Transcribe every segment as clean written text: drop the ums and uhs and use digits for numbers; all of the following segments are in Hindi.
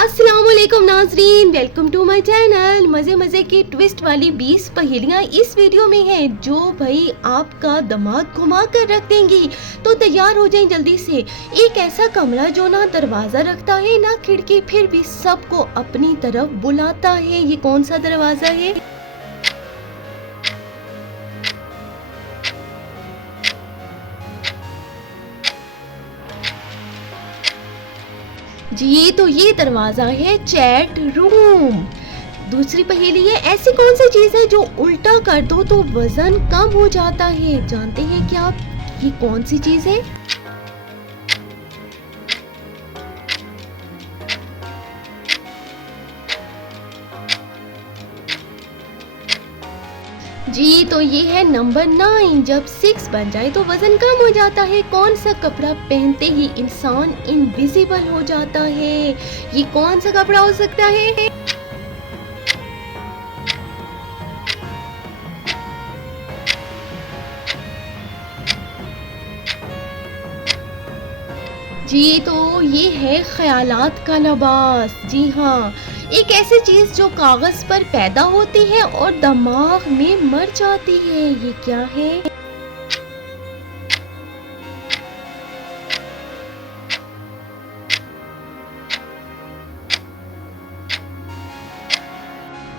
अस्सलामुअलैकुम नाजरीन, वेलकम टू माय चैनल। मज़े मज़े की ट्विस्ट वाली 20 पहेलियाँ इस वीडियो में हैं जो भाई आपका दिमाग घुमा कर रख देंगी। तो तैयार हो जाएं जल्दी से। एक ऐसा कमरा जो ना दरवाज़ा रखता है ना खिड़की, फिर भी सबको अपनी तरफ बुलाता है, ये कौन सा दरवाज़ा है? जी, तो ये दरवाज़ा है चैट रूम। दूसरी पहेली है, ऐसी कौन सी चीज़ है जो उल्टा कर दो तो वजन कम हो जाता है? जानते हैं क्या आप ये कौन सी चीज़ है? जी, तो ये है नंबर 9। जब 6 बन जाए तो वजन कम हो जाता है। कौन सा कपड़ा पहनते ही इंसान इनविजिबल हो जाता है? ये कौन सा कपड़ा हो सकता है? जी, तो ये है ख़यालात का लिबास। जी हाँ, एक ऐसी चीज़ जो कागज़ पर पैदा होती है और दिमाग में मर जाती है, ये क्या है?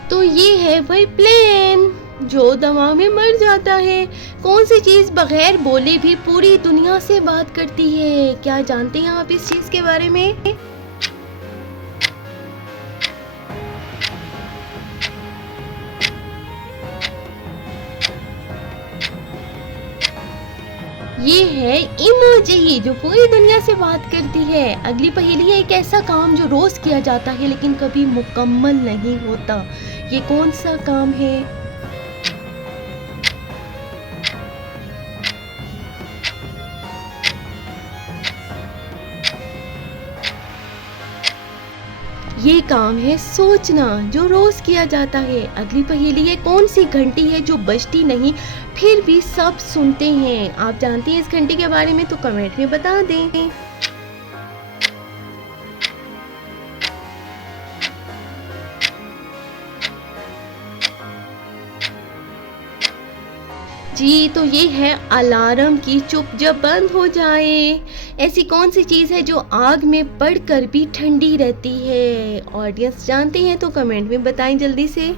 तो ये है वही प्लेन जो दिमाग में मर जाता है। कौन सी चीज़ बगैर बोले भी पूरी दुनिया से बात करती है? क्या जानते हैं आप इस चीज़ के बारे में? ये है इमोजी जो पूरी दुनिया से बात करती है। अगली पहेली है, एक ऐसा काम जो रोज किया जाता है लेकिन कभी मुकम्मल नहीं होता, ये कौन सा काम है? ये काम है सोचना जो रोज किया जाता है। अगली पहेली है, कौन सी घंटी है जो बजती नहीं फिर भी सब सुनते हैं? आप जानती हैं इस घंटी के बारे में? तो कमेंट में बता दें। जी, तो ये है अलार्म की चुप जब बंद हो जाए। ऐसी कौन सी चीज़ है जो आग में पड़कर भी ठंडी रहती है? ऑडियंस जानते हैं तो कमेंट में बताएं जल्दी से।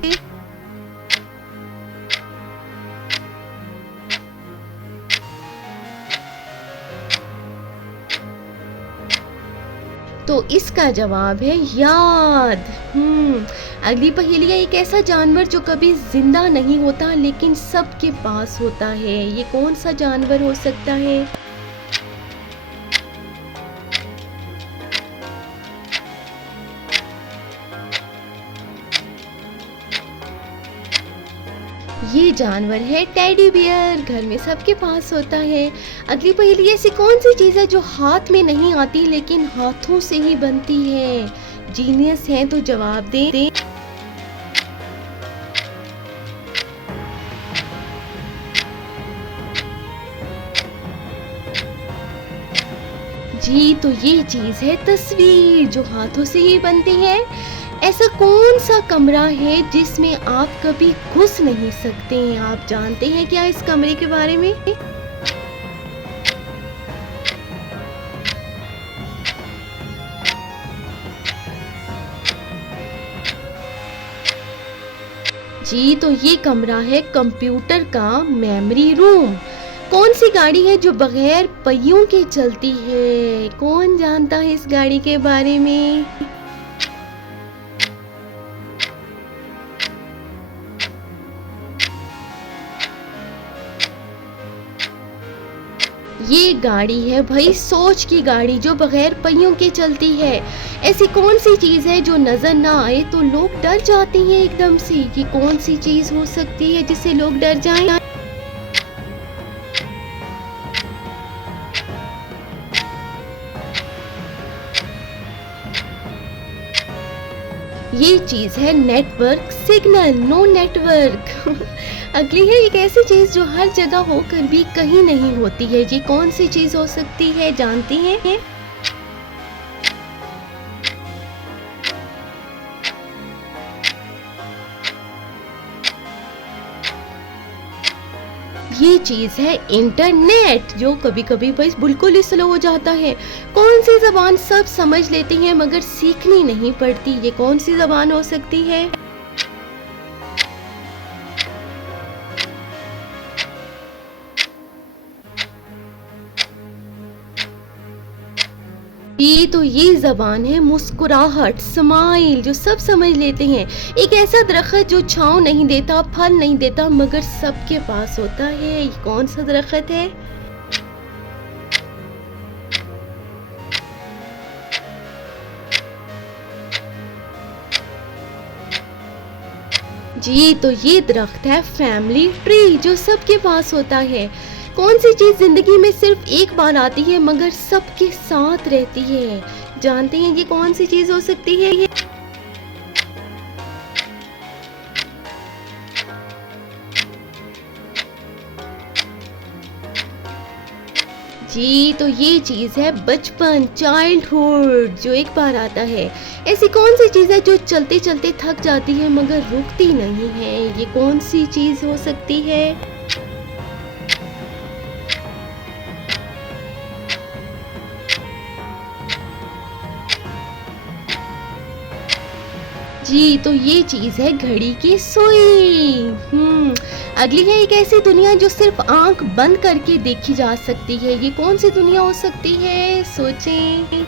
तो इसका जवाब है याद। अगली पहेली है, एक ऐसा जानवर जो कभी जिंदा नहीं होता लेकिन सबके पास होता है, ये कौन सा जानवर हो सकता है? ये जानवर है टेडी बियर, घर में सबके पास होता है। अगली पहेली, ऐसी कौन सी चीज़ है जो हाथ में नहीं आती लेकिन हाथों से ही बनती है? जीनियस हैं तो जवाब दें। जी, तो ये चीज़ है तस्वीर जो हाथों से ही बनती है। ऐसा कौन सा कमरा है जिसमें आप कभी घुस नहीं सकते? आप जानते हैं क्या इस कमरे के बारे में? जी, तो ये कमरा है कंप्यूटर का मेमोरी रूम। कौन सी गाड़ी है जो बगैर पहियों के चलती है? कौन जानता है इस गाड़ी के बारे में? ये गाड़ी है भाई सोच की गाड़ी जो बगैर पहियों के चलती है। ऐसी कौन सी चीज़ है जो नज़र ना आए तो लोग डर जाते हैं एकदम से? ये कौन सी चीज़ हो सकती है जिससे लोग डर जाएं? ये चीज़ है नेटवर्क सिग्नल, नो नेटवर्क। अगली है, एक ऐसी चीज़ जो हर जगह होकर भी कहीं नहीं होती है, ये कौन सी चीज़ हो सकती है? जानती हैं? ये चीज़ है इंटरनेट, जो कभी कभी भाई बिल्कुल ही स्लो हो जाता है। कौन सी जबान सब समझ लेते हैं मगर सीखनी नहीं पड़ती, ये कौन सी जबान हो सकती है? ये तो ये ज़बान है मुस्कुराहट, स्माइल, जो सब समझ लेते हैं। एक ऐसा दरख़्त जो छाँव नहीं देता, फल नहीं देता मगर सबके पास होता है, ये कौन सा दरख़्त है? जी, तो ये दरख्त है फैमिली ट्री, जो सबके पास होता है। कौन सी चीज़ ज़िंदगी में सिर्फ एक बार आती है मगर सबके साथ रहती है? जानते हैं ये कौन सी चीज़ हो सकती है ये? जी, तो ये चीज़ है बचपन, चाइल्डहुड, जो एक बार आता है। ऐसी कौन सी चीज़ है जो चलते-चलते थक जाती है मगर रुकती नहीं है? ये कौन सी चीज़ हो सकती है? जी, तो ये चीज़ है घड़ी की सुई। अगली है एक ऐसी दुनिया जो सिर्फ आँख बंद करके देखी जा सकती है। ये कौन सी दुनिया हो सकती है? सोचें।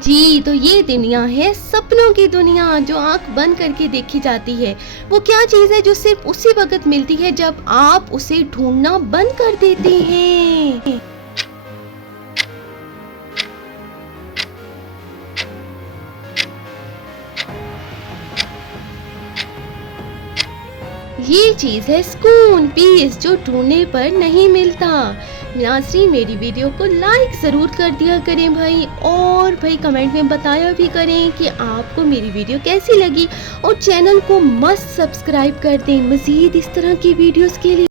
जी, तो ये दुनिया है सपनों की दुनिया, जो आँख बंद करके देखी जाती है। वो क्या चीज़ है जो सिर्फ उसी वक़्त मिलती है जब आप उसे ढूँढना बंद कर देते हैं? ये चीज़ है सुकून, पीस, जो ढूँढने पर नहीं मिलता। नाज़रीन, मेरी वीडियो को लाइक ज़रूर कर दिया करें भाई, और भाई कमेंट में बताया भी करें कि आपको मेरी वीडियो कैसी लगी, और चैनल को मस्त सब्सक्राइब कर दें मज़ीद इस तरह की वीडियोस के लिए।